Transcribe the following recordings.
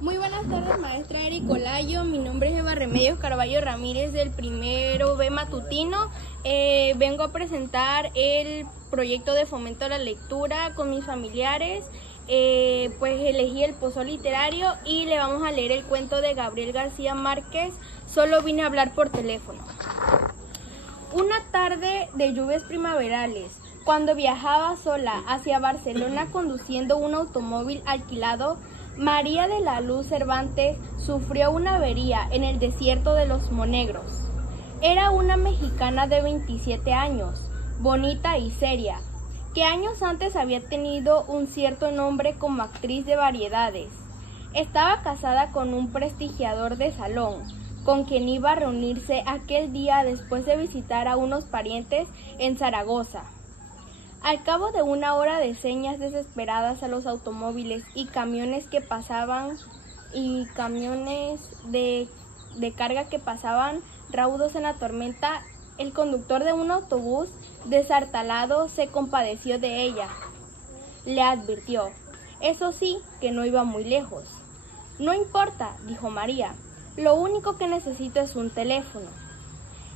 Muy buenas tardes, maestra Eric Olayo. Mi nombre es Eva Remedios Carballo Ramírez del primero B matutino. Vengo a presentar el proyecto de fomento a la lectura con mis familiares. Pues elegí el Pozo Literario y le vamos a leer el cuento de Gabriel García Márquez, Solo vine a hablar por teléfono. Una tarde de lluvias primaverales, cuando viajaba sola hacia Barcelona conduciendo un automóvil alquilado, María de la Luz Cervantes sufrió una avería en el desierto de los Monegros. Era una mexicana de 27 años, bonita y seria, que años antes había tenido un cierto nombre como actriz de variedades. Estaba casada con un prestigiador de salón, con quien iba a reunirse aquel día después de visitar a unos parientes en Zaragoza. Al cabo de una hora de señas desesperadas a los automóviles y camiones que pasaban y camiones de carga que pasaban raudos en la tormenta, el conductor de un autobús destartalado se compadeció de ella. Le advirtió, eso sí, que no iba muy lejos. No importa, dijo María, lo único que necesito es un teléfono.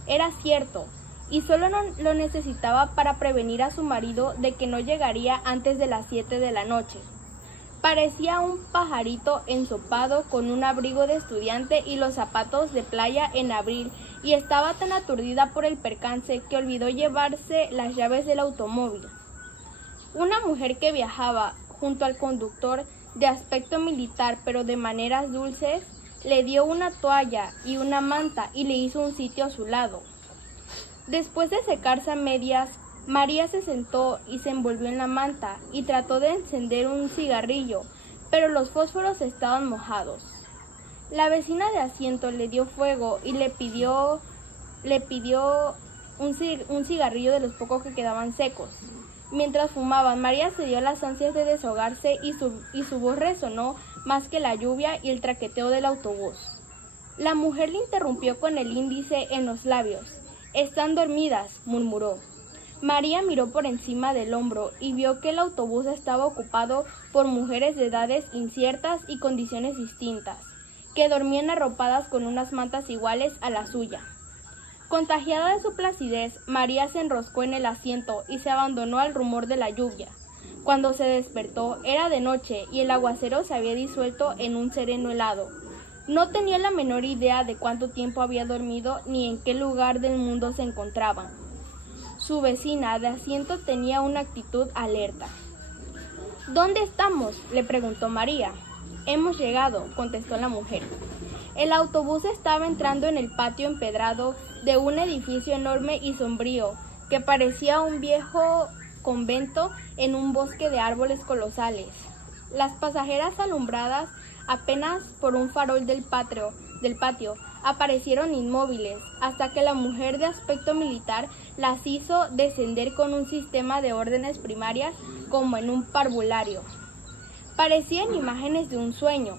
Era cierto, y solo lo necesitaba para prevenir a su marido de que no llegaría antes de las 7 de la noche. Parecía un pajarito ensopado con un abrigo de estudiante y los zapatos de playa en abril, y estaba tan aturdida por el percance que olvidó llevarse las llaves del automóvil. Una mujer que viajaba junto al conductor, de aspecto militar pero de maneras dulces, le dio una toalla y una manta y le hizo un sitio a su lado. Después de secarse a medias, María se sentó y se envolvió en la manta y trató de encender un cigarrillo, pero los fósforos estaban mojados. La vecina de asiento le dio fuego y le pidió un cigarrillo de los pocos que quedaban secos. Mientras fumaban, María cedió a las ansias de desahogarse y su voz resonó más que la lluvia y el traqueteo del autobús. La mujer le interrumpió con el índice en los labios. «Están dormidas», murmuró. María miró por encima del hombro y vio que el autobús estaba ocupado por mujeres de edades inciertas y condiciones distintas, que dormían arropadas con unas mantas iguales a la suya. Contagiada de su placidez, María se enroscó en el asiento y se abandonó al rumor de la lluvia. Cuando se despertó, era de noche y el aguacero se había disuelto en un sereno helado. No tenía la menor idea de cuánto tiempo había dormido ni en qué lugar del mundo se encontraban. Su vecina de asiento tenía una actitud alerta. «¿Dónde estamos?», le preguntó María. «Hemos llegado», contestó la mujer. El autobús estaba entrando en el patio empedrado de un edificio enorme y sombrío, que parecía un viejo convento en un bosque de árboles colosales. Las pasajeras, alumbradas apenas por un farol del patio, aparecieron inmóviles, hasta que la mujer de aspecto militar las hizo descender con un sistema de órdenes primarias como en un parvulario. Parecían imágenes de un sueño.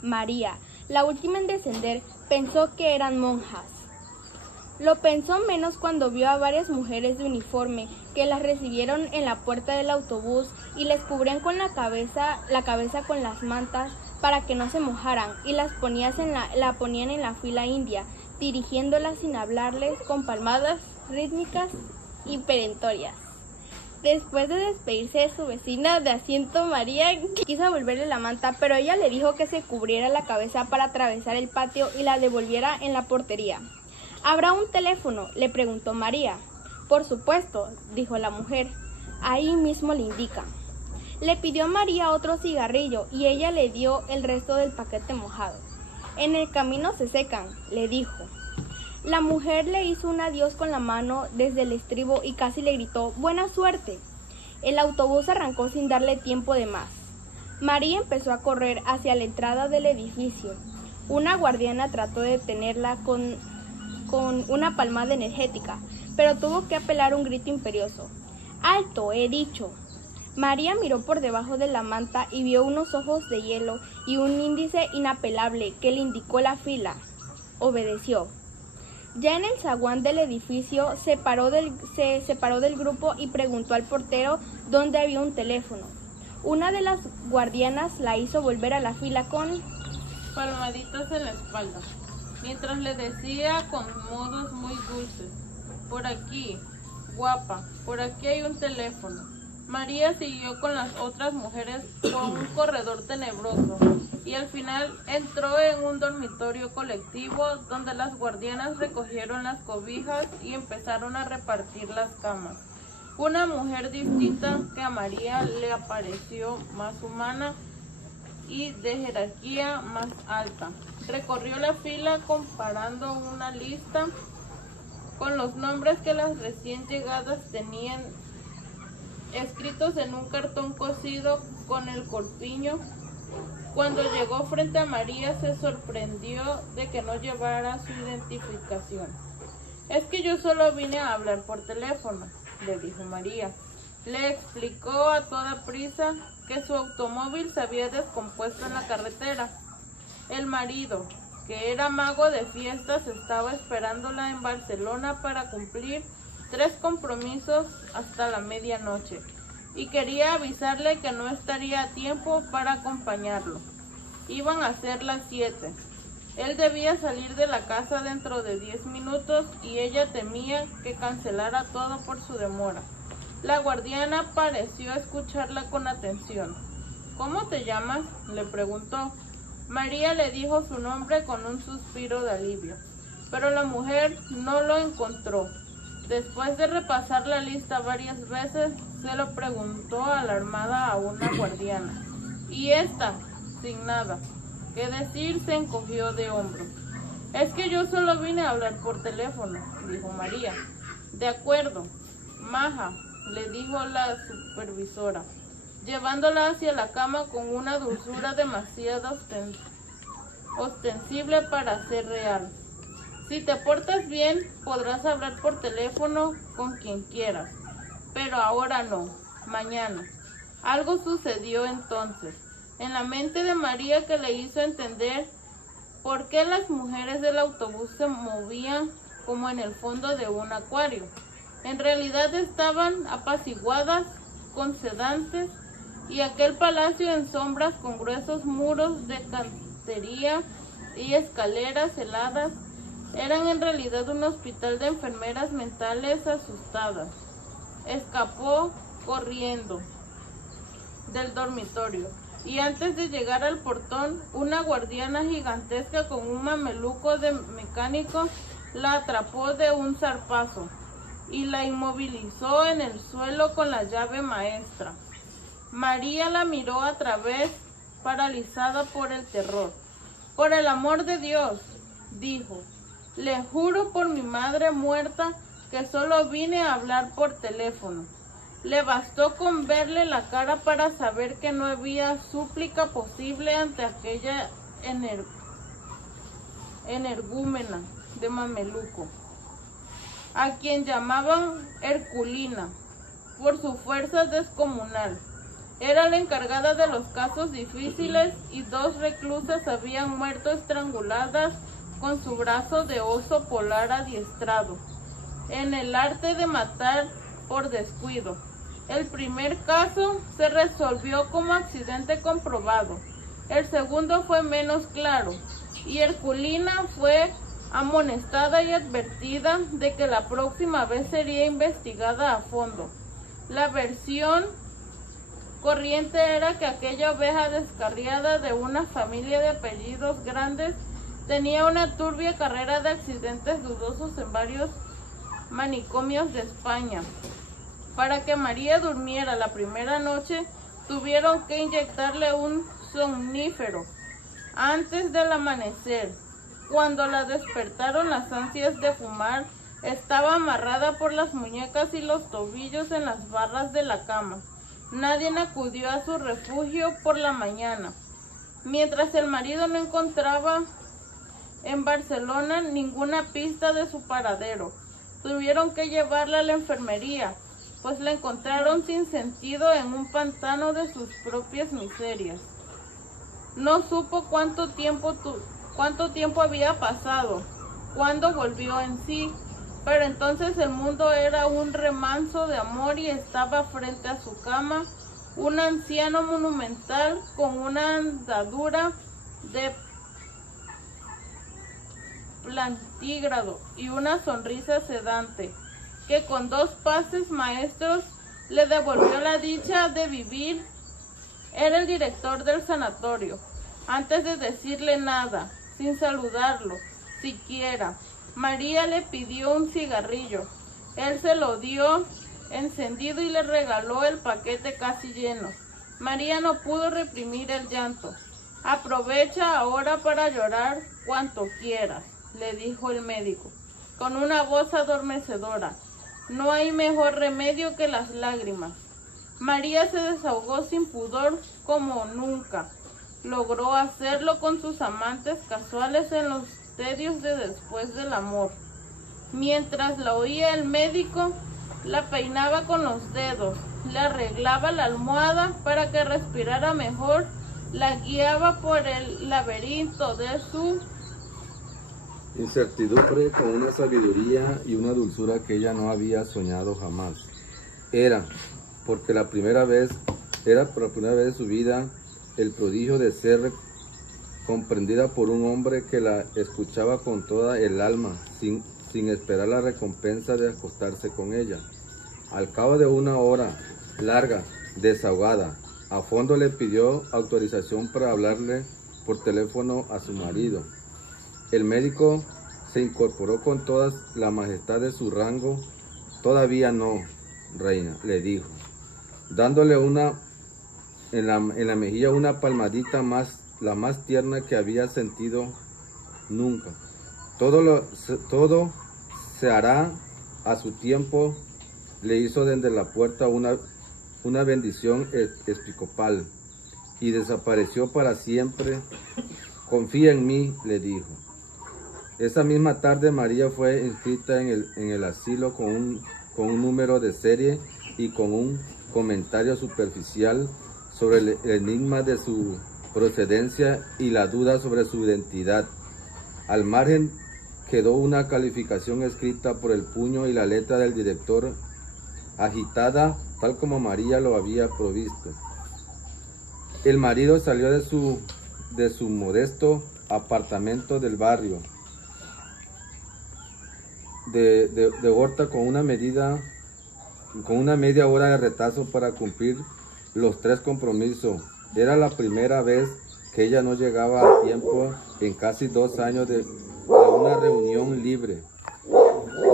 María, la última en descender, pensó que eran monjas. Lo pensó menos cuando vio a varias mujeres de uniforme que las recibieron en la puerta del autobús y les cubrían con la cabeza con las mantas para que no se mojaran, y la ponían en la fila india, dirigiéndolas sin hablarles con palmadas rítmicas y perentorias. Después de despedirse de su vecina de asiento, María quiso devolverle la manta, pero ella le dijo que se cubriera la cabeza para atravesar el patio y la devolviera en la portería. «¿Habrá un teléfono?», le preguntó María. «Por supuesto», dijo la mujer. «Ahí mismo le indica». Le pidió a María otro cigarrillo y ella le dio el resto del paquete mojado. «En el camino se secan», le dijo. La mujer le hizo un adiós con la mano desde el estribo y casi le gritó «¡Buena suerte!». El autobús arrancó sin darle tiempo de más. María empezó a correr hacia la entrada del edificio. Una guardiana trató de detenerla con una palmada energética, pero tuvo que apelar un grito imperioso. «¡Alto, he dicho!». María miró por debajo de la manta y vio unos ojos de hielo y un índice inapelable que le indicó la fila. Obedeció. Ya en el zaguán del edificio se separó del grupo y preguntó al portero dónde había un teléfono. Una de las guardianas la hizo volver a la fila con palmaditas en la espalda, mientras le decía con modos muy dulces: por aquí, guapa, por aquí hay un teléfono. María siguió con las otras mujeres por un corredor tenebroso y al final entró en un dormitorio colectivo donde las guardianas recogieron las cobijas y empezaron a repartir las camas. Una mujer distinta que a María le pareció más humana y de jerarquía más alta recorrió la fila comparando una lista con los nombres que las recién llegadas tenían escritos en un cartón cosido con el corpiño. Cuando llegó frente a María se sorprendió de que no llevara su identificación. Es que yo solo vine a hablar por teléfono, le dijo María. Le explicó a toda prisa que su automóvil se había descompuesto en la carretera. El marido, que era mago de fiestas, estaba esperándola en Barcelona para cumplir 3 compromisos hasta la medianoche y quería avisarle que no estaría a tiempo para acompañarlo. Iban a ser las 7. Él debía salir de la casa dentro de 10 minutos y ella temía que cancelara todo por su demora. La guardiana pareció escucharla con atención. ¿Cómo te llamas?, le preguntó. María le dijo su nombre con un suspiro de alivio, pero la mujer no lo encontró. Después de repasar la lista varias veces, se lo preguntó alarmada a una guardiana. Y esta, sin nada que decir, se encogió de hombros. Es que yo solo vine a hablar por teléfono, dijo María. De acuerdo, maja, le dijo la supervisora, llevándola hacia la cama con una dulzura demasiado ostensible para ser real. Si te portas bien, podrás hablar por teléfono con quien quieras, pero ahora no, mañana. Algo sucedió entonces en la mente de María que le hizo entender por qué las mujeres del autobús se movían como en el fondo de un acuario. En realidad estaban apaciguadas, con sedantes, y aquel palacio en sombras con gruesos muros de cantería y escaleras heladas eran en realidad un hospital de enfermeras mentales asustadas. Escapó corriendo del dormitorio y antes de llegar al portón, una guardiana gigantesca con un mameluco de mecánico la atrapó de un zarpazo y la inmovilizó en el suelo con la llave maestra. María la miró a través, paralizada por el terror. Por el amor de Dios, dijo, le juro por mi madre muerta que solo vine a hablar por teléfono. Le bastó con verle la cara para saber que no había súplica posible ante aquella energúmena de mameluco, a quien llamaban Herculina, por su fuerza descomunal. Era la encargada de los casos difíciles y 2 reclusas habían muerto estranguladas con su brazo de oso polar adiestrado en el arte de matar por descuido. El primer caso se resolvió como accidente comprobado. El segundo fue menos claro y Herculina fue amonestada y advertida de que la próxima vez sería investigada a fondo. La versión corriente era que aquella oveja descarriada de una familia de apellidos grandes tenía una turbia carrera de accidentes dudosos en varios manicomios de España. Para que María durmiera la primera noche, tuvieron que inyectarle un somnífero antes del amanecer. Cuando la despertaron las ansias de fumar, estaba amarrada por las muñecas y los tobillos en las barras de la cama. Nadie acudió a su refugio por la mañana. Mientras el marido no encontraba en Barcelona ninguna pista de su paradero, tuvieron que llevarla a la enfermería, pues la encontraron sin sentido en un pantano de sus propias miserias. No supo cuánto tiempo había pasado, cuándo volvió en sí, pero entonces el mundo era un remanso de amor y estaba frente a su cama un anciano monumental con una andadura de plantígrado y una sonrisa sedante, que con 2 pases maestros le devolvió la dicha de vivir. Era el director del sanatorio. Antes de decirle nada, sin saludarlo siquiera, María le pidió un cigarrillo. Él se lo dio encendido y le regaló el paquete casi lleno. María no pudo reprimir el llanto. Aprovecha ahora para llorar cuanto quieras, le dijo el médico, con una voz adormecedora. No hay mejor remedio que las lágrimas. María se desahogó sin pudor como nunca logró hacerlo con sus amantes casuales en los tedios de después del amor. Mientras la oía el médico, la peinaba con los dedos, le arreglaba la almohada para que respirara mejor, la guiaba por el laberinto de su incertidumbre con una sabiduría y una dulzura que ella no había soñado jamás. Era por primera vez de su vida el prodigio de ser comprendida por un hombre que la escuchaba con toda el alma, sin esperar la recompensa de acostarse con ella. Al cabo de una hora larga, desahogada, a fondo le pidió autorización para hablarle por teléfono a su marido. El médico se incorporó con toda la majestad de su rango. Todavía no, reina, le dijo, dándole en la mejilla una palmadita la más tierna que había sentido nunca. Todo se hará a su tiempo. Le hizo desde la puerta una bendición episcopal y desapareció para siempre. Confía en mí, le dijo. Esa misma tarde María fue inscrita en el asilo con un número de serie y con un comentario superficial sobre el enigma de su procedencia y la duda sobre su identidad. Al margen quedó una calificación escrita por el puño y la letra del director, agitada tal como María lo había provisto. El marido salió de su modesto apartamento del barrio de Horta con una media hora de retraso para cumplir los 3 compromisos. Era la primera vez que ella no llegaba a tiempo en casi 2 años de una reunión libre.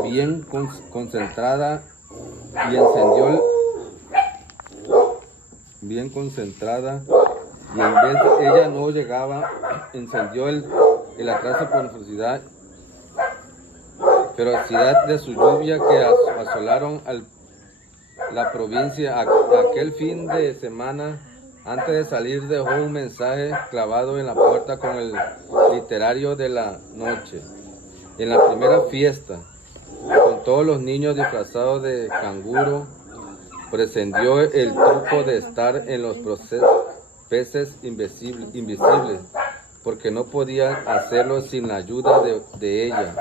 Bien concentrada y en vez de ella no llegaba, encendió el atraso por ferocidad de su lluvia que asolaron la provincia. Aquel fin de semana, antes de salir, dejó un mensaje clavado en la puerta con el literario de la noche. En la primera fiesta, con todos los niños disfrazados de canguro, pretendió el truco de estar en los peces invisibles, porque no podía hacerlo sin la ayuda de ella.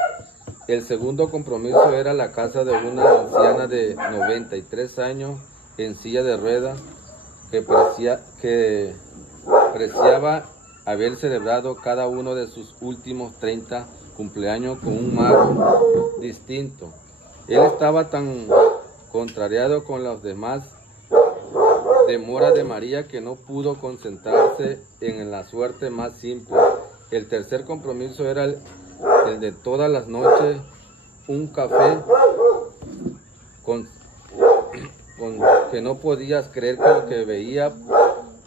El segundo compromiso era la casa de una anciana de 93 años en silla de ruedas que preciaba haber celebrado cada uno de sus últimos 30 cumpleaños con un mago distinto. Él estaba tan contrariado con los demás demoras de María que no pudo concentrarse en la suerte más simple. El tercer compromiso era el de todas las noches, un café con que no podías creer que lo que veía,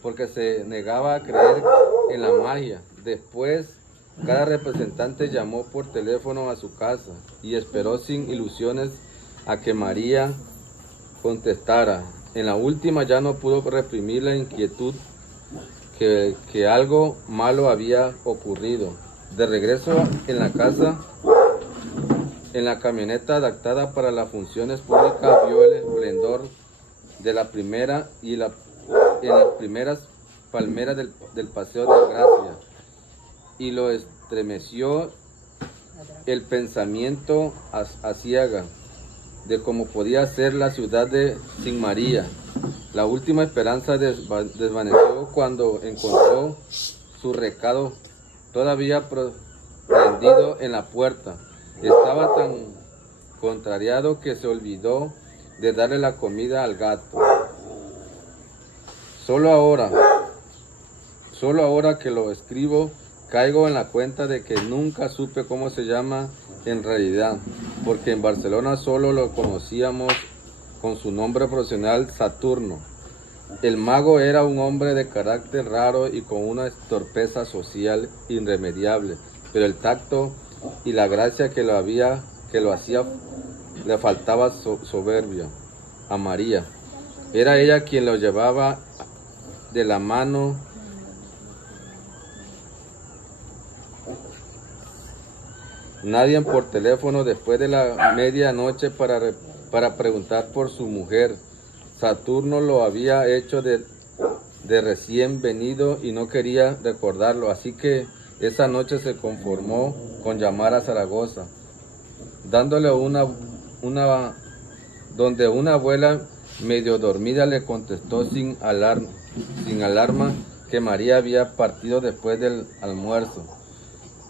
porque se negaba a creer en la magia. Después, cada representante llamó por teléfono a su casa y esperó sin ilusiones a que María contestara. En la última ya no pudo reprimir la inquietud que algo malo había ocurrido. De regreso en la casa, en la camioneta adaptada para las funciones públicas, vio el esplendor de la primera en las primeras palmeras del Paseo de Gracia, y lo estremeció el pensamiento aciaga de cómo podía ser la ciudad sin María. La última esperanza desvaneció cuando encontró su recado todavía prendido en la puerta. Estaba tan contrariado que se olvidó de darle la comida al gato. Solo ahora que lo escribo, caigo en la cuenta de que nunca supe cómo se llama en realidad, porque en Barcelona solo lo conocíamos con su nombre profesional, Saturno. El mago era un hombre de carácter raro y con una torpeza social irremediable, pero el tacto y la gracia que lo hacía le faltaba soberbia a María. Era ella quien lo llevaba de la mano nadie por teléfono después de la medianoche para preguntar por su mujer. Saturno lo había hecho de recién venido y no quería recordarlo, así que esa noche se conformó con llamar a Zaragoza, dándole donde una abuela medio dormida le contestó sin alarma que María había partido después del almuerzo.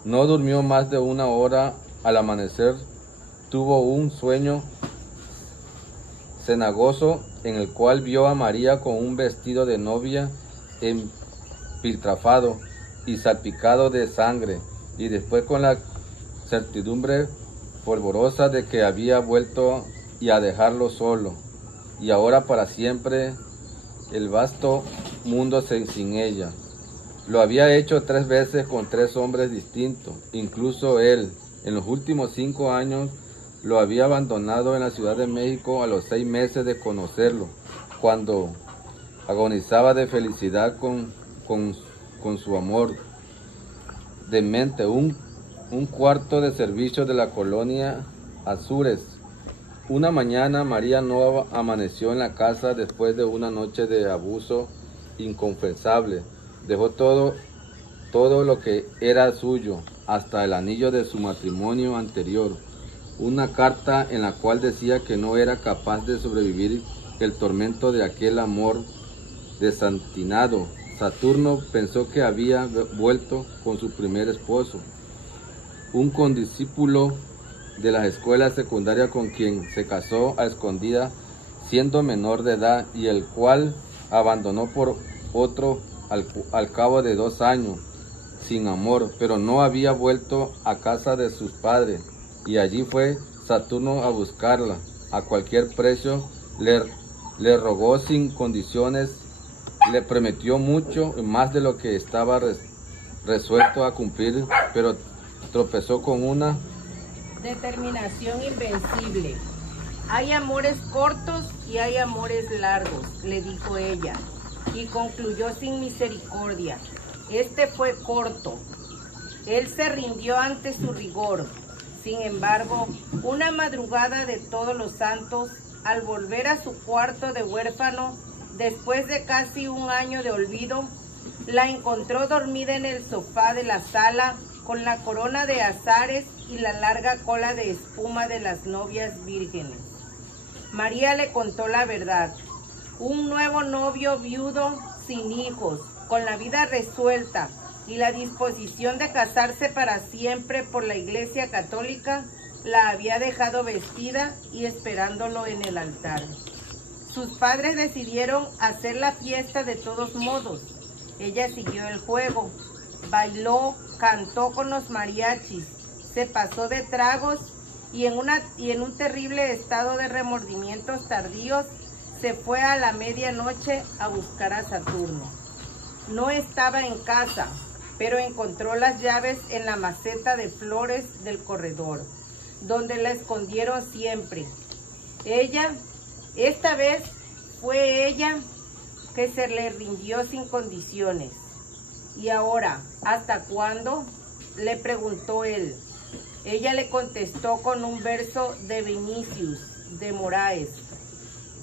No durmió más de una hora. Al amanecer tuvo un sueño cenagoso en el cual vio a María con un vestido de novia empiltrafado y salpicado de sangre, y después con la certidumbre polvorosa de que había vuelto y a dejarlo solo, y ahora para siempre, el vasto mundo sin ella. Lo había hecho 3 veces con 3 hombres distintos. Incluso él, en los últimos 5 años, lo había abandonado en la Ciudad de México a los 6 meses de conocerlo, cuando agonizaba de felicidad con su amor demente, un cuarto de servicio de la colonia Azures. Una mañana María no amaneció en la casa después de una noche de abuso inconfesable. Dejó todo lo que era suyo, hasta el anillo de su matrimonio anterior. Una carta en la cual decía que no era capaz de sobrevivir el tormento de aquel amor desatinado. Saturno pensó que había vuelto con su primer esposo, un condiscípulo de la escuela secundaria con quien se casó a escondida siendo menor de edad y el cual abandonó por otro al cabo de 2 años sin amor, pero no había vuelto a casa de sus padres, y allí fue Saturno a buscarla a cualquier precio. Le rogó sin condiciones, le prometió mucho, más de lo que estaba resuelto a cumplir, pero tropezó con una determinación invencible. Hay amores cortos y hay amores largos, le dijo ella, y concluyó sin misericordia. Este fue corto. Él se rindió ante su rigor. Sin embargo, una madrugada de Todos los Santos, al volver a su cuarto de huérfano, después de casi 1 año de olvido, la encontró dormida en el sofá de la sala, con la corona de azares y la larga cola de espuma de las novias vírgenes. María le contó la verdad. Un nuevo novio viudo, sin hijos, con la vida resuelta y la disposición de casarse para siempre por la Iglesia Católica, la había dejado vestida y esperándolo en el altar. Sus padres decidieron hacer la fiesta de todos modos. Ella siguió el juego, bailó, cantó con los mariachis, se pasó de tragos y en un terrible estado de remordimientos tardíos se fue a la medianoche a buscar a Saturno. No estaba en casa, pero encontró las llaves en la maceta de flores del corredor, donde la escondieron siempre. Esta vez fue ella que se le rindió sin condiciones. ¿Y ahora, hasta cuándo?, le preguntó él. Ella le contestó con un verso de Vinicius de Moraes.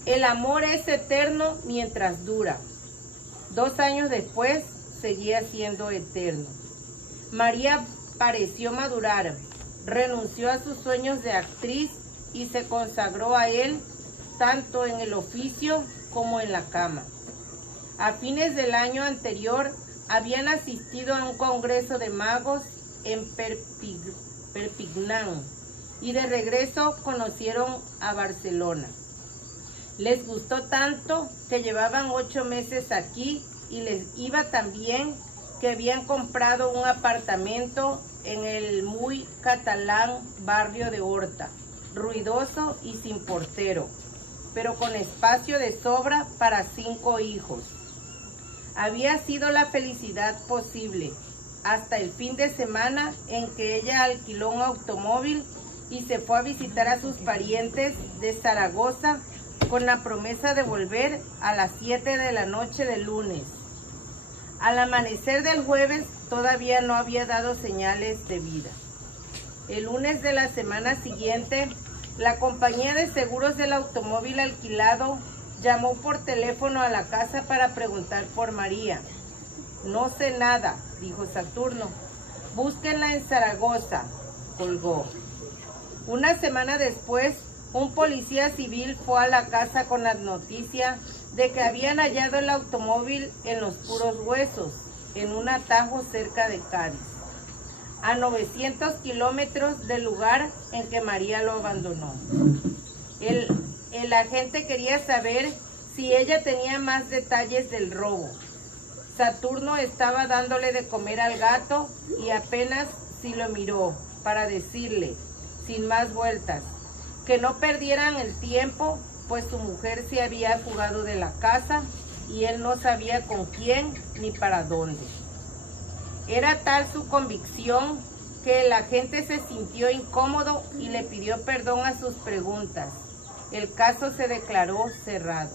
El amor es eterno mientras dura. 2 años después, seguía siendo eterno. María pareció madurar, renunció a sus sueños de actriz y se consagró a él tanto en el oficio como en la cama. A fines del año anterior habían asistido a un congreso de magos en Perpignan y de regreso conocieron a Barcelona. Les gustó tanto que llevaban 8 meses aquí y les iba tan bien que habían comprado un apartamento en el muy catalán barrio de Horta, ruidoso y sin portero, pero con espacio de sobra para 5 hijos. Había sido la felicidad posible hasta el fin de semana en que ella alquiló un automóvil y se fue a visitar a sus parientes de Zaragoza con la promesa de volver a las 7 de la noche del lunes. Al amanecer del jueves todavía no había dado señales de vida. El lunes de la semana siguiente, la compañía de seguros del automóvil alquilado llamó por teléfono a la casa para preguntar por María. No sé nada, dijo Saturno. Búsquenla en Zaragoza, colgó. Una semana después, un policía civil fue a la casa con la noticia de que habían hallado el automóvil en los puros huesos, en un atajo cerca de Cádiz, a 900 kilómetros del lugar en que María lo abandonó. El agente quería saber si ella tenía más detalles del robo. Saturno estaba dándole de comer al gato y apenas si lo miró para decirle, sin más vueltas, que no perdieran el tiempo, pues su mujer se había fugado de la casa y él no sabía con quién ni para dónde. Era tal su convicción que el agente se sintió incómodo y le pidió perdón a sus preguntas. El caso se declaró cerrado.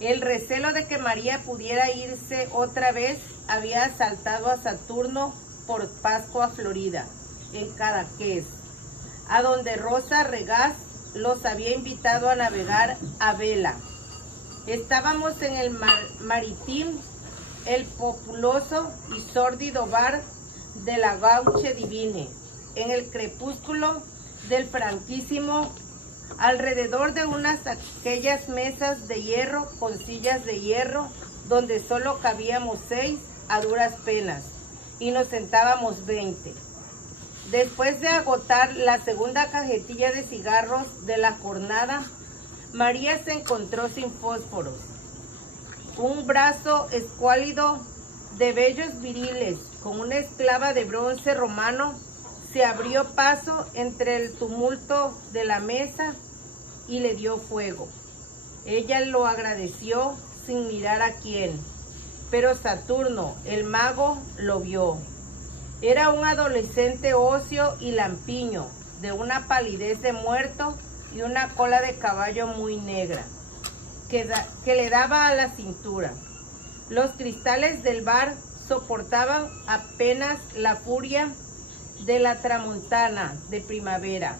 El recelo de que María pudiera irse otra vez había asaltado a Saturno por Pascua, Florida, en Cadaqués, a donde Rosa Regás los había invitado a navegar a vela. Estábamos en el Maritim, el populoso y sórdido bar de la Gauche Divine, en el crepúsculo del franquísimo, alrededor de aquellas mesas de hierro con sillas de hierro, donde solo cabíamos 6 a duras penas, y nos sentábamos 20. Después de agotar la segunda cajetilla de cigarros de la jornada, María se encontró sin fósforos. Un brazo escuálido de vellos viriles, con una esclava de bronce romano, se abrió paso entre el tumulto de la mesa y le dio fuego. Ella lo agradeció sin mirar a quién, pero Saturno, el mago, lo vio. Era un adolescente óseo y lampiño, de una palidez de muerto y una cola de caballo muy negra, que le daba a la cintura. Los cristales del bar soportaban apenas la furia de la tramontana de primavera,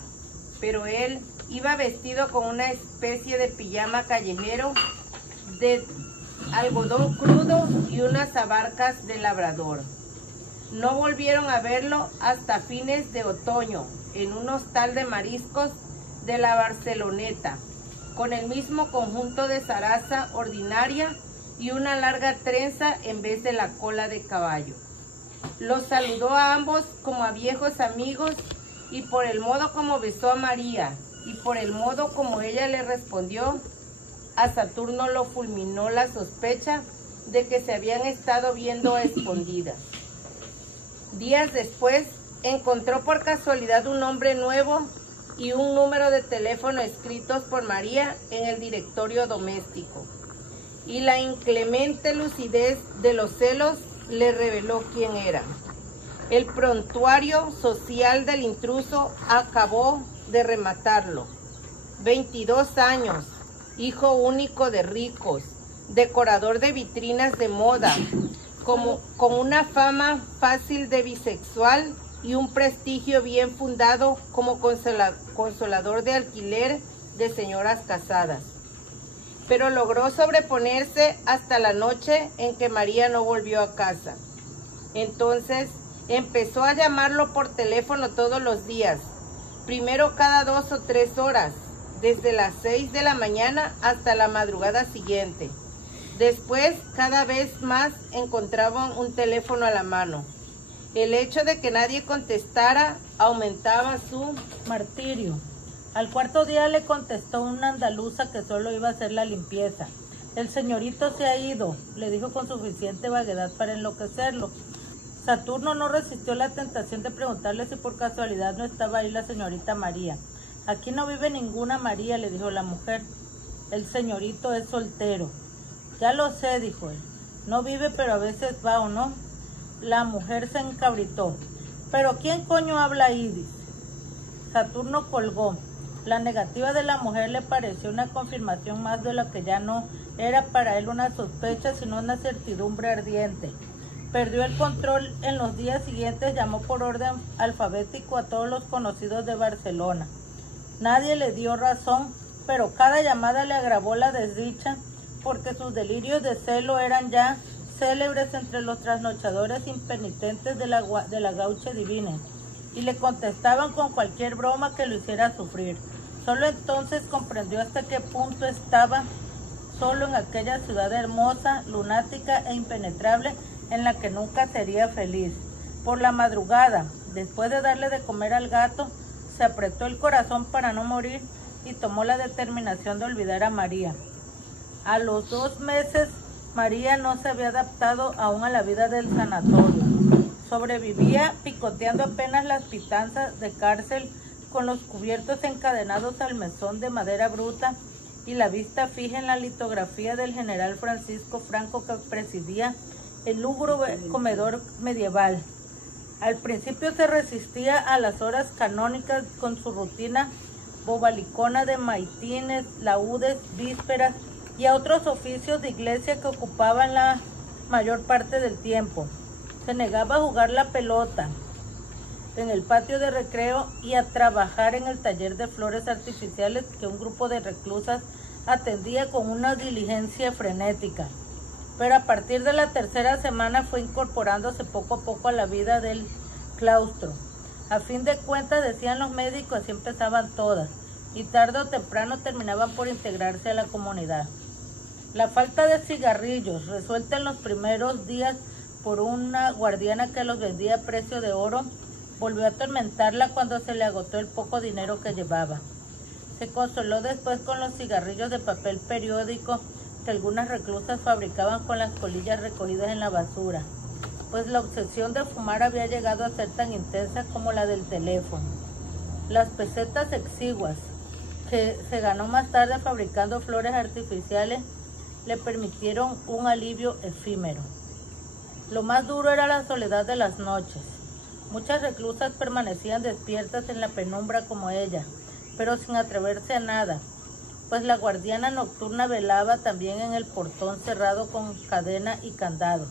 pero él iba vestido con una especie de pijama callejero de algodón crudo y unas abarcas de labrador. No volvieron a verlo hasta fines de otoño, en un hostal de mariscos de la Barceloneta, con el mismo conjunto de zaraza ordinaria y una larga trenza en vez de la cola de caballo. Los saludó a ambos como a viejos amigos, y por el modo como besó a María y por el modo como ella le respondió, a Saturno lo fulminó la sospecha de que se habían estado viendo a escondidas. Días después, encontró por casualidad un nombre nuevo y un número de teléfono escritos por María en el directorio doméstico, y la inclemente lucidez de los celos le reveló quién era. El prontuario social del intruso acabó de rematarlo. 22 años, hijo único de ricos, decorador de vitrinas de moda, con una fama fácil de bisexual y un prestigio bien fundado como consolador de alquiler de señoras casadas. Pero logró sobreponerse hasta la noche en que María no volvió a casa. Entonces empezó a llamarlo por teléfono todos los días, primero cada 2 o 3 horas, desde las 6 de la mañana hasta la madrugada siguiente. Después, cada vez más encontraban un teléfono a la mano. El hecho de que nadie contestara aumentaba su martirio. Al cuarto día le contestó una andaluza que solo iba a hacer la limpieza. El señorito se ha ido, le dijo con suficiente vaguedad para enloquecerlo. Saturno no resistió la tentación de preguntarle si por casualidad no estaba ahí la señorita María. Aquí no vive ninguna María, le dijo la mujer. El señorito es soltero. Ya lo sé, dijo él. No vive, pero a veces va o no. La mujer se encabritó. ¿Pero quién coño habla Idis? Saturno colgó. La negativa de la mujer le pareció una confirmación más de lo que ya no era para él una sospecha, sino una certidumbre ardiente. Perdió el control. En los días siguientes llamó por orden alfabético a todos los conocidos de Barcelona. Nadie le dio razón, pero cada llamada le agravó la desdicha, porque sus delirios de celo eran ya célebres entre los trasnochadores impenitentes de la gauche divina, y le contestaban con cualquier broma que lo hiciera sufrir. Solo entonces comprendió hasta qué punto estaba solo en aquella ciudad hermosa, lunática e impenetrable, en la que nunca sería feliz. Por la madrugada, después de darle de comer al gato, se apretó el corazón para no morir y tomó la determinación de olvidar a María. A los 2 meses, María no se había adaptado aún a la vida del sanatorio. Sobrevivía picoteando apenas las pitanzas de cárcel, con los cubiertos encadenados al mesón de madera bruta y la vista fija en la litografía del general Francisco Franco, que presidía el lúgubre comedor medieval. Al principio se resistía a las horas canónicas con su rutina bobalicona de maitines, laúdes, vísperas y a otros oficios de iglesia que ocupaban la mayor parte del tiempo. Se negaba a jugar la pelota en el patio de recreo y a trabajar en el taller de flores artificiales que un grupo de reclusas atendía con una diligencia frenética. Pero a partir de la 3ª semana fue incorporándose poco a poco a la vida del claustro. A fin de cuentas, decían los médicos, así empezaban todas, y tarde o temprano terminaban por integrarse a la comunidad. La falta de cigarrillos, resuelta en los primeros días por una guardiana que los vendía a precio de oro, volvió a atormentarla cuando se le agotó el poco dinero que llevaba. Se consoló después con los cigarrillos de papel periódico que algunas reclusas fabricaban con las colillas recogidas en la basura, pues la obsesión de fumar había llegado a ser tan intensa como la del teléfono. Las pesetas exiguas que se ganó más tarde fabricando flores artificiales le permitieron un alivio efímero. Lo más duro era la soledad de las noches. Muchas reclusas permanecían despiertas en la penumbra como ella, pero sin atreverse a nada, pues la guardiana nocturna velaba también en el portón cerrado con cadena y candado.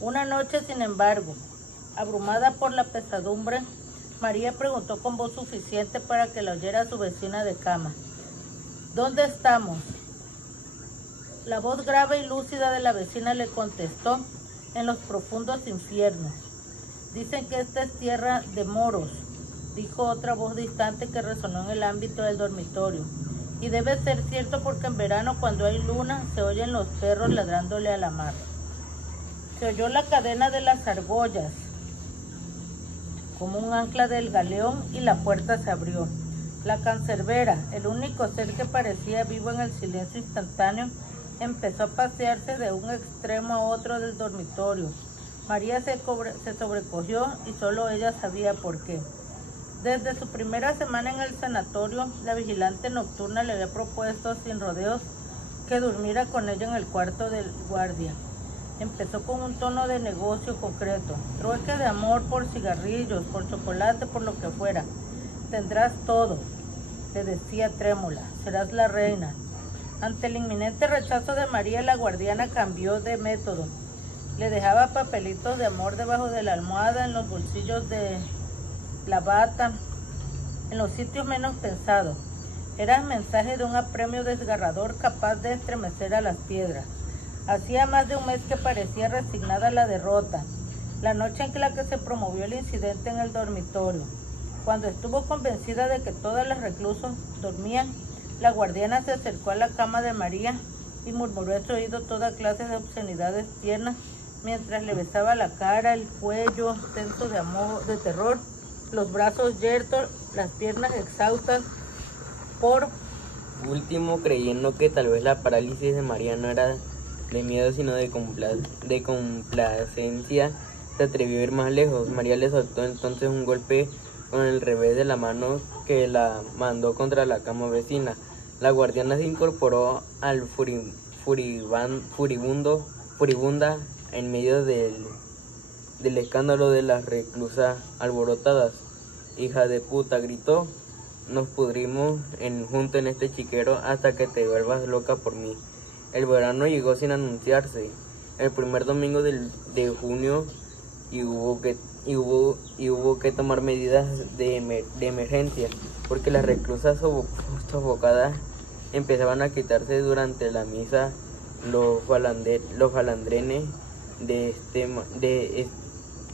Una noche, sin embargo, abrumada por la pesadumbre, María preguntó con voz suficiente para que la oyera su vecina de cama: ¿Dónde estamos? La voz grave y lúcida de la vecina le contestó: en los profundos infiernos. Dicen que esta es tierra de moros, dijo otra voz distante que resonó en el ámbito del dormitorio. Y debe ser cierto, porque en verano, cuando hay luna, se oyen los perros ladrándole a la mar. Se oyó la cadena de las argollas como un ancla del galeón y la puerta se abrió. La cancerbera, el único ser que parecía vivo en el silencio instantáneo, empezó a pasearse de un extremo a otro del dormitorio. María se sobrecogió y solo ella sabía por qué. Desde su primera semana en el sanatorio, la vigilante nocturna le había propuesto sin rodeos que durmiera con ella en el cuarto del guardia. Empezó con un tono de negocio concreto: trueque de amor por cigarrillos, por chocolate, por lo que fuera. Tendrás todo, le decía trémula, serás la reina. Ante el inminente rechazo de María, la guardiana cambió de método. Le dejaba papelitos de amor debajo de la almohada, en los bolsillos de la bata, en los sitios menos pensados. Era el mensaje de un apremio desgarrador capaz de estremecer a las piedras. Hacía más de un mes que parecía resignada a la derrota, la noche en la que se promovió el incidente en el dormitorio. Cuando estuvo convencida de que todas las reclusas dormían, La guardiana se acercó a la cama de María y murmuró en su oído toda clase de obscenidades tiernas, mientras le besaba la cara, el cuello, tenso de amor, de terror, los brazos yertos, las piernas exhaustas. Por último, creyendo que tal vez la parálisis de María no era de miedo sino de complacencia, se atrevió a ir más lejos. María le soltó entonces un golpe con el revés de la mano que la mandó contra la cama vecina. La guardiana se incorporó al furibunda en medio del escándalo de las reclusas alborotadas. «Hija de puta», gritó, «nos pudrimos juntos en este chiquero hasta que te vuelvas loca por mí». El verano llegó sin anunciarse. El primer domingo de junio y hubo que tomar medidas de emergencia, porque las reclusas sofocadas empezaban a quitarse durante la misa los falandrenes de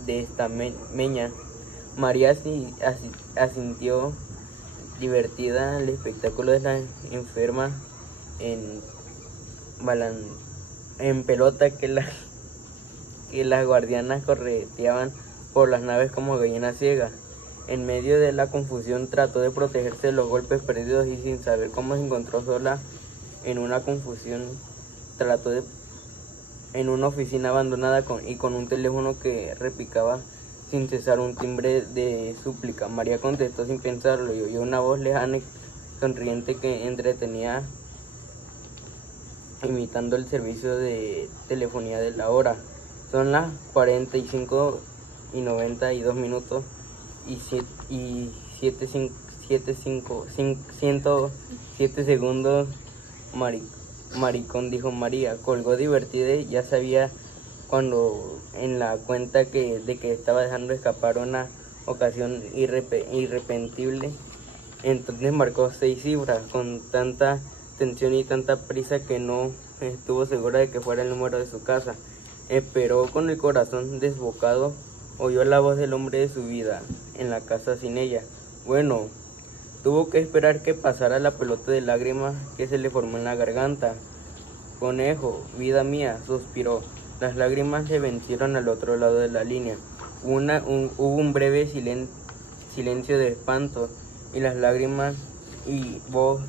esta meña. María asintió divertida al espectáculo de la enferma en pelota que las guardianas correteaban por las naves como gallinas ciegas. En medio de la confusión trató de protegerse de los golpes perdidos y sin saber cómo se encontró sola en una en una oficina abandonada con un teléfono que repicaba sin cesar un timbre de súplica. María contestó sin pensarlo y oyó una voz lejana y sonriente que entretenía imitando el servicio de telefonía de la hora. Son las 45:92 y 107 segundos. Maricón, dijo María. Colgó divertida y ya sabía cuando en la cuenta de que estaba dejando escapar una ocasión irrepetible. Entonces marcó 6 cifras con tanta tensión y tanta prisa que no estuvo segura de que fuera el número de su casa. Esperó con el corazón desbocado. Oyó la voz del hombre de su vida en la casa sin ella. Bueno, tuvo que esperar que pasara la pelota de lágrimas que se le formó en la garganta. Conejo, vida mía, suspiró. Las lágrimas se vencieron al otro lado de la línea. Hubo un breve silencio de espanto y las lágrimas y voz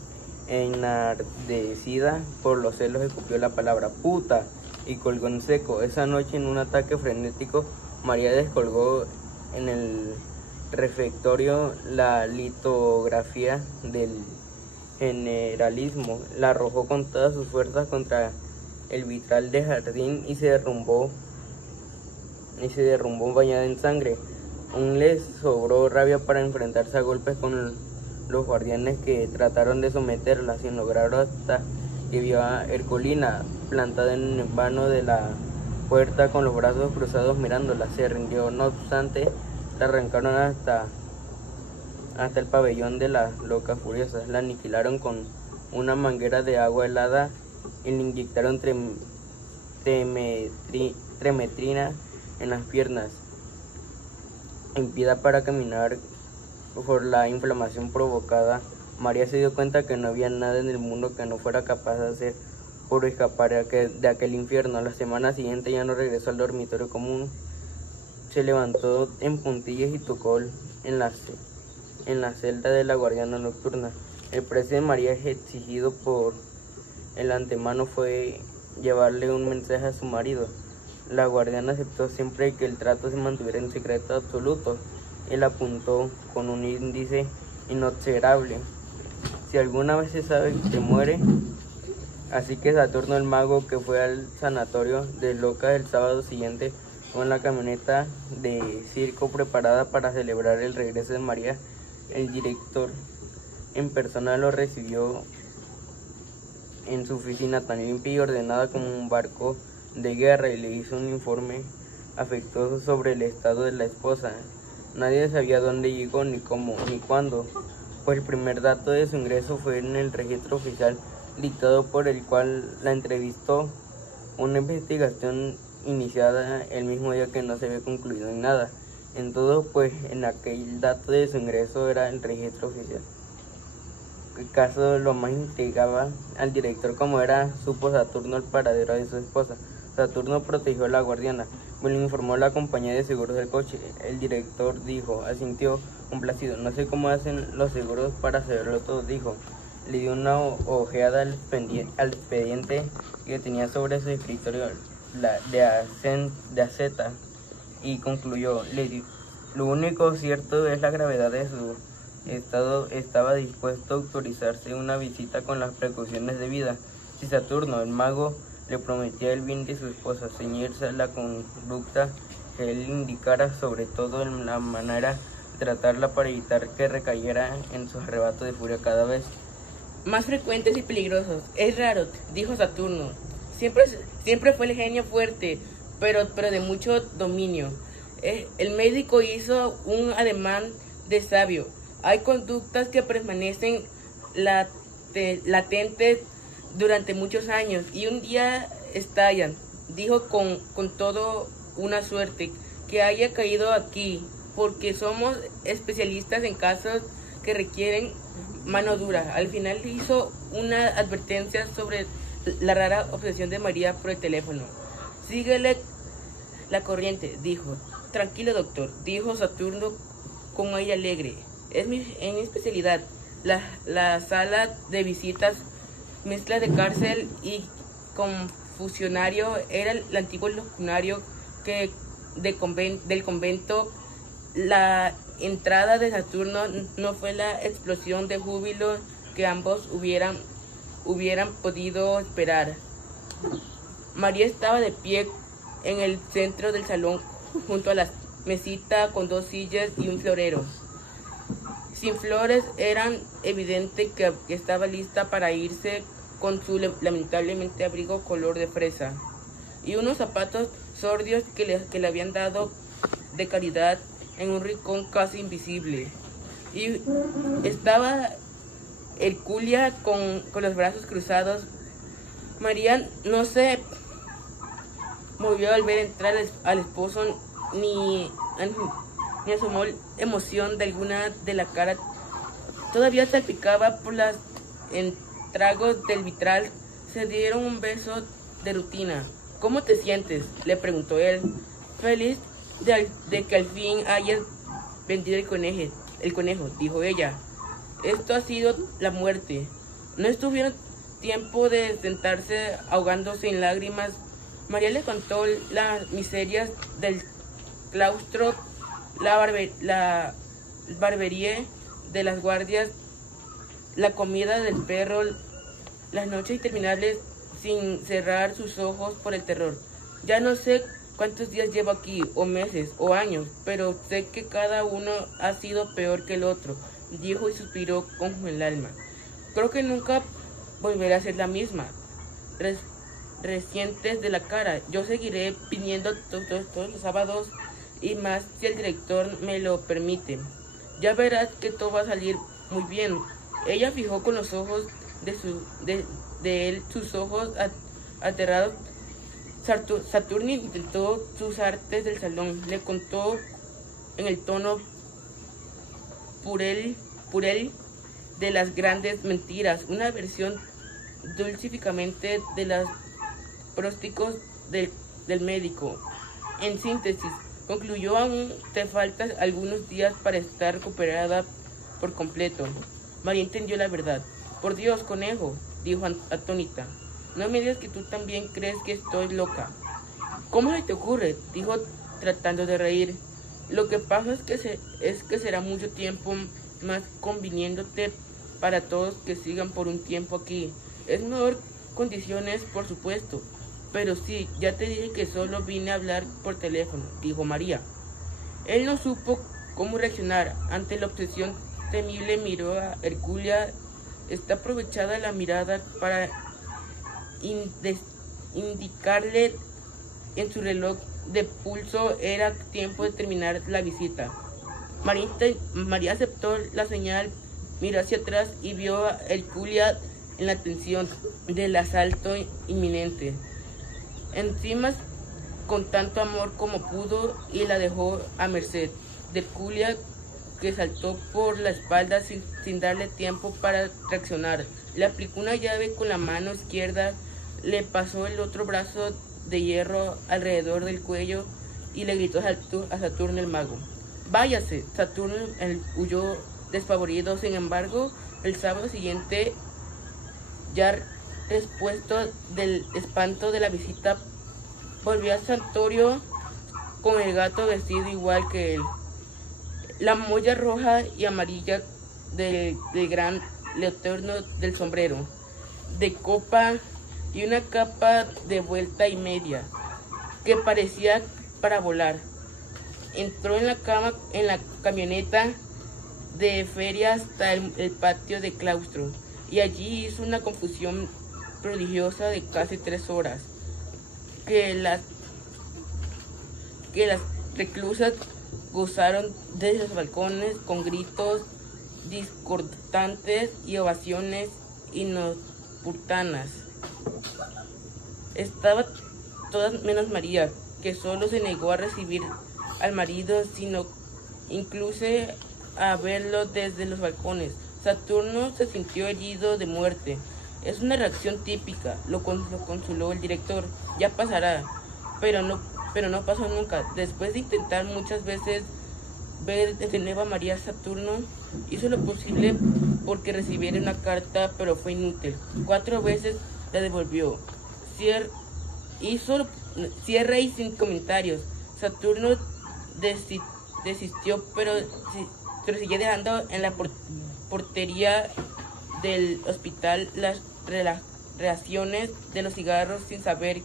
enardecida por los celos escupió la palabra puta y colgó en seco. Esa noche, en un ataque frenético, María descolgó en el refectorio la litografía del generalismo, la arrojó con todas sus fuerzas contra el vitral de jardín y se derrumbó bañada en sangre. Aún le sobró rabia para enfrentarse a golpes con los guardianes que trataron de someterla, sin lograrlo, hasta que vio a Ercolina plantada en el vano de la puerta con los brazos cruzados mirándola. Se rindió. No obstante, la arrancaron hasta el pabellón de las locas furiosas. La aniquilaron con una manguera de agua helada y le inyectaron tremetrina en las piernas, impida para caminar por la inflamación provocada. María se dio cuenta que no había nada en el mundo que no fuera capaz de hacer por escapar de aquel infierno. La semana siguiente ya no regresó al dormitorio común. Se levantó en puntillas y tocó en la celda de la guardiana nocturna. El precio de María, exigido por el antemano, fue llevarle un mensaje a su marido. La guardiana aceptó siempre que el trato se mantuviera en secreto absoluto. Él apuntó con un índice inobservable. Si alguna vez se sabe que se muere. Así que Saturno, el mago, que fue al sanatorio de Loca el sábado siguiente con la camioneta de circo preparada para celebrar el regreso de María, el director en persona lo recibió en su oficina tan limpia y ordenada como un barco de guerra y le hizo un informe afectuoso sobre el estado de la esposa. Nadie sabía dónde llegó, ni cómo, ni cuándo, pues el primer dato de su ingreso fue en el registro oficial dictado por el cual la entrevistó. Una investigación iniciada el mismo día que no se había concluido en nada. En todo, pues en aquel dato de su ingreso era el registro oficial. el caso lo más intrigaba al director, como era, supo Saturno el paradero de su esposa. Saturno protegió a la guardiana, me lo informó la compañía de seguros del coche. El director dijo, asintió complacido. No sé cómo hacen los seguros para saberlo todo, dijo. Le dio una ojeada al expediente que tenía sobre su escritorio de aceta y concluyó, lo único cierto es la gravedad de su estado. Estaba dispuesto a autorizarse una visita con las precauciones debidas. Si Saturno, el mago, le prometía el bien de su esposa, ceñirse a la conducta que él indicara, sobre todo en la manera de tratarla para evitar que recayera en sus arrebatos de furia cada vez más frecuentes y peligrosos. Es raro, dijo Saturno. Siempre fue el genio fuerte, pero de mucho dominio. El médico hizo un ademán de sabio. Hay conductas que permanecen latentes durante muchos años y un día estallan. Dijo con todo una suerte que haya caído aquí, porque somos especialistas en casos que requieren mano dura. Al final hizo una advertencia sobre la rara obsesión de María por el teléfono. Síguele la corriente, dijo. Tranquilo, doctor, dijo Saturno con aire alegre. Es mi especialidad. La sala de visitas, mezcla de cárcel y confusionario, era el antiguo locunario del convento. La entrada de Saturno no fue la explosión de júbilo que ambos hubieran podido esperar. María estaba de pie en el centro del salón, junto a la mesita con 2 sillas y un florero. Sin flores, era evidente que estaba lista para irse, con su lamentablemente abrigo color de fresa y unos zapatos sordios que le habían dado de caridad en un rincón casi invisible. Y estaba Herculia con los brazos cruzados. María no se movió al ver entrar al esposo, ni asomó emoción de alguna de la cara. Todavía salpicaba por los estragos del vitral. Se dieron un beso de rutina. ¿Cómo te sientes?, le preguntó él. Feliz de que al fin hayas vendido el conejo, dijo ella. Esto ha sido la muerte. No estuvieron tiempo de sentarse ahogándose en lágrimas. María le contó las miserias del claustro, la barbería de las guardias, la comida del perro, las noches interminables sin cerrar sus ojos por el terror. Ya no sé cuántos días llevo aquí, o meses, o años, pero sé que cada uno ha sido peor que el otro, dijo y suspiró con el alma. Creo que nunca volveré a ser la misma. Recientes de la cara. Yo seguiré viniendo todos los sábados y más si el director me lo permite. Ya verás que todo va a salir muy bien. Ella fijó con los ojos de él sus ojos aterrados. Saturno intentó sus artes del salón. Le contó en el tono purel de las grandes mentiras, una versión dulcíficamente de los prósticos del médico. En síntesis, concluyó, aún te faltan algunos días para estar recuperada por completo. María entendió la verdad. Por Dios, conejo, dijo atónita. No me digas que tú también crees que estoy loca. ¿Cómo se te ocurre?, dijo tratando de reír. Lo que pasa es que será mucho tiempo más conviniéndote para todos que sigan por un tiempo aquí. Es mejor condiciones, por supuesto. Pero sí, ya te dije que solo vine a hablar por teléfono, dijo María. Él no supo cómo reaccionar ante la obsesión temible. Miró a Herculia. Está aprovechada la mirada para indicarle en su reloj de pulso era tiempo de terminar la visita. María aceptó la señal, miró hacia atrás y vio a Herculia en la tensión del asalto inminente. Encima con tanto amor como pudo y la dejó a merced de Herculia, que saltó por la espalda sin darle tiempo para reaccionar. Le aplicó una llave con la mano izquierda, le pasó el otro brazo de hierro alrededor del cuello y le gritó a Saturno el mago: «Váyase». Saturno huyó desfavorido. Sin embargo, el sábado siguiente, ya respuesto del espanto de la visita, volvió a Santorio con el gato vestido igual que él. La molla roja y amarilla del gran leotorno del sombrero de copa y una capa de vuelta y media que parecía para volar. Entró en la camioneta de feria hasta el patio de claustro y allí hizo una confusión prodigiosa de casi 3 horas que las reclusas gozaron desde los balcones con gritos discordantes y ovaciones inoportunas. Estaba todas menos María, que solo se negó a recibir al marido, sino incluso a verlo desde los balcones. Saturno se sintió herido de muerte. «Es una reacción típica», lo consoló el director. «Ya pasará». Pero no pasó nunca. Después de intentar muchas veces ver de nuevo a María, Saturno hizo lo posible porque recibiera una carta, pero fue inútil. 4 veces la devolvió. Cierre y sin comentarios. Saturno desistió, pero siguió dejando en la portería del hospital las reacciones de los cigarros sin saber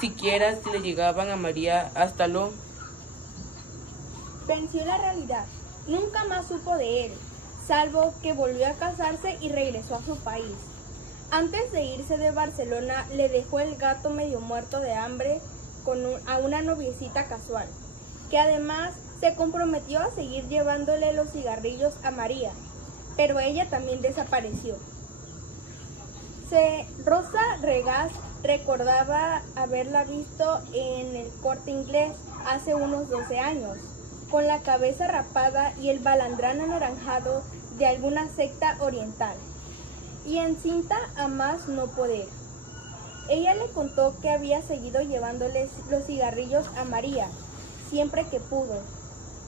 siquiera si le llegaban a María. Hasta lo venció la realidad. Nunca más supo de él, salvo que volvió a casarse y regresó a su país. Antes de irse de Barcelona, le dejó el gato medio muerto de hambre a una noviecita casual, que además se comprometió a seguir llevándole los cigarrillos a María, pero ella también desapareció. Rosa Regás recordaba haberla visto en el Corte Inglés hace unos 12 años, con la cabeza rapada y el balandrán anaranjado de alguna secta oriental, y encinta a más no poder. Ella le contó que había seguido llevándoles los cigarrillos a María siempre que pudo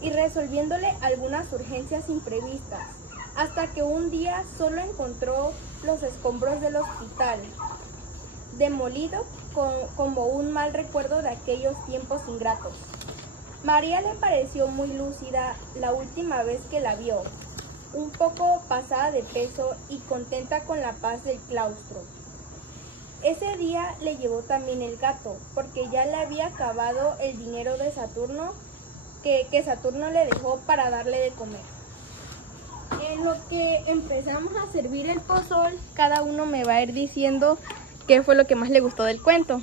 y resolviéndole algunas urgencias imprevistas, hasta que un día solo encontró los escombros del hospital, demolido como un mal recuerdo de aquellos tiempos ingratos. María le pareció muy lúcida la última vez que la vio, un poco pasada de peso y contenta con la paz del claustro. Ese día le llevó también el gato, porque ya le había acabado el dinero de Saturno que Saturno le dejó para darle de comer. En lo que empezamos a servir el pozol, cada uno me va a ir diciendo qué fue lo que más le gustó del cuento.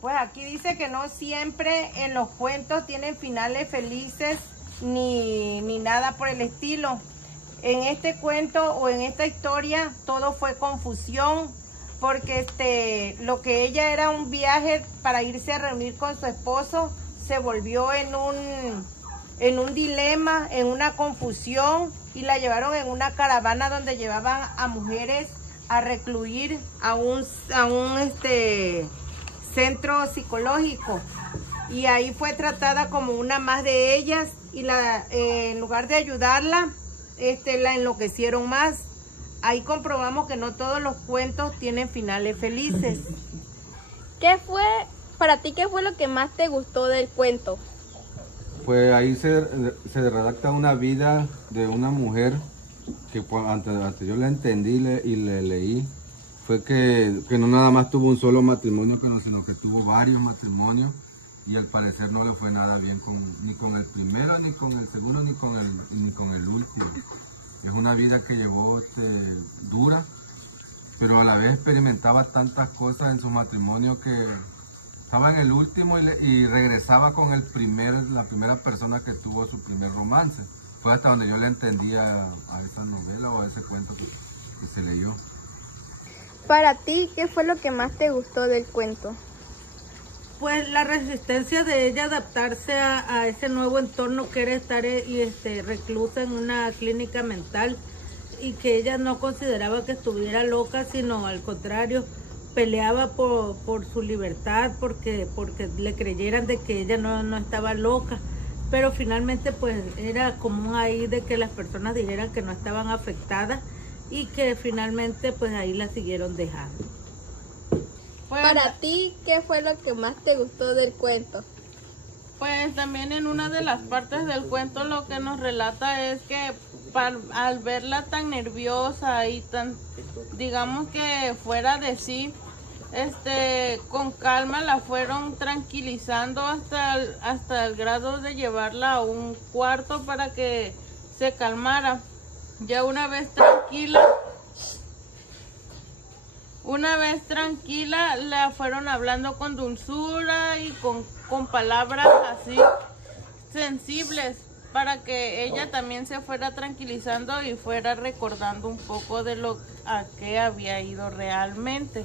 Pues aquí dice que no siempre en los cuentos tienen finales felices ni nada por el estilo. En este cuento o en esta historia todo fue confusión, porque lo que ella era un viaje para irse a reunir con su esposo se volvió en un dilema, en una confusión, y la llevaron en una caravana donde llevaban a mujeres a recluir a un centro psicológico, y ahí fue tratada como una más de ellas, y en lugar de ayudarla, la enloquecieron más. Ahí comprobamos que no todos los cuentos tienen finales felices. Para ti, ¿qué fue lo que más te gustó del cuento? Pues ahí se redacta una vida de una mujer que antes yo la entendí y le leí. Fue que no nada más tuvo un solo matrimonio, sino que tuvo varios matrimonios, y al parecer no le fue nada bien ni con el primero, ni con el segundo, ni con el último. Es una vida que llevó dura, pero a la vez experimentaba tantas cosas en su matrimonio que estaba en el último y regresaba con la primera persona que tuvo su primer romance. Fue hasta donde yo le entendía a esa novela o a ese cuento que se leyó. Para ti, ¿qué fue lo que más te gustó del cuento? Pues la resistencia de ella a adaptarse a ese nuevo entorno que era estar reclusa en una clínica mental, y que ella no consideraba que estuviera loca, sino al contrario, peleaba por su libertad, porque le creyeran de que ella no estaba loca. Pero finalmente pues era común ahí de que las personas dijeran que no estaban afectadas, y que finalmente pues ahí la siguieron dejando. Para ti, ¿qué fue lo que más te gustó del cuento? Pues también en una de las partes del cuento lo que nos relata es que al verla tan nerviosa y tan, digamos que fuera de sí, con calma la fueron tranquilizando hasta el grado de llevarla a un cuarto para que se calmara. Ya una vez tranquila, la fueron hablando con dulzura y con palabras así sensibles, para que ella también se fuera tranquilizando y fuera recordando un poco de a qué había ido realmente.